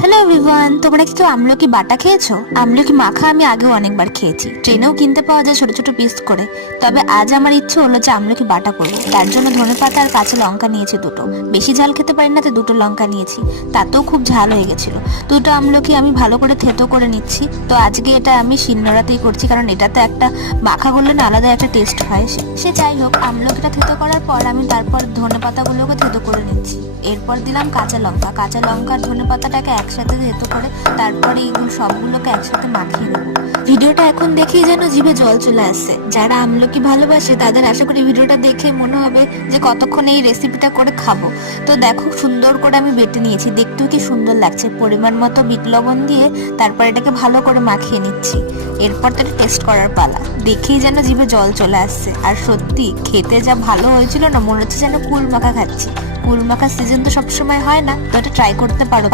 Hello everyone, তোমরা কি কেউ আমলকি বাটা খেয়েছো? আমলকি মাখা আমি আগেও অনেকবার খেয়েছি, ট্রেনেও কিনতে পাওয়া যায় ছোট ছোট পিস করে। তবে আজ আমার ইচ্ছে হলো যে আমলকি বাটা করবো। তার জন্য ধনেপাতা আর কাঁচা লঙ্কা নিয়েছি দুটো। বেশি ঝাল খেতে পারি না, তো দুটো লঙ্কা নিয়েছি, তাতেও খুব ঝাল হয়ে গেছিল। দুটো আমলকি আমি ভালো করে থেতো করে নিচ্ছি। তো আজকে এটা আমি শিলনোড়াতেই করছি, কারণ এটাতে একটা মাখা করলে না আলাদা একটা টেস্ট হয়। সে যাই হোক, আমলকিটা থেতো করার পর আমি তারপর ধনেপাতাগুলোকে থেতো করে নিচ্ছি। এরপর দিলাম কাঁচা লঙ্কা আর ধনেপাতাটাকে একসাথে থেতো করে তারপরে এইগুলো সবগুলোকে একসাথে মাখিয়ে নেবো। ভিডিওটা এখন দেখেই যেন জিভে জল চলে আসছে। যারা আমলকি ভালোবাসে তাদের আশা করি ভিডিওটা দেখে মনে হবে যে কতক্ষণ এই রেসিপিটা করে খাবো। তো দেখো, সুন্দর করে আমি বেটে নিয়েছি, দেখতেও কি সুন্দর লাগছে। পরিমাণ মতো বিট লবণ দিয়ে তারপর এটাকে ভালো করে মাখিয়ে নিচ্ছি। এরপর তো এটা টেস্ট করার পালা। দেখেই যেন জিভে জল চলে আসছে। আর সত্যি খেতে যা ভালো হয়েছিল না, মনে হচ্ছে যেন কুল মাখা খাচ্ছি। কুল মাখার সিজন তো সবসময় হয় না, তো এটা ট্রাই করতে পারো।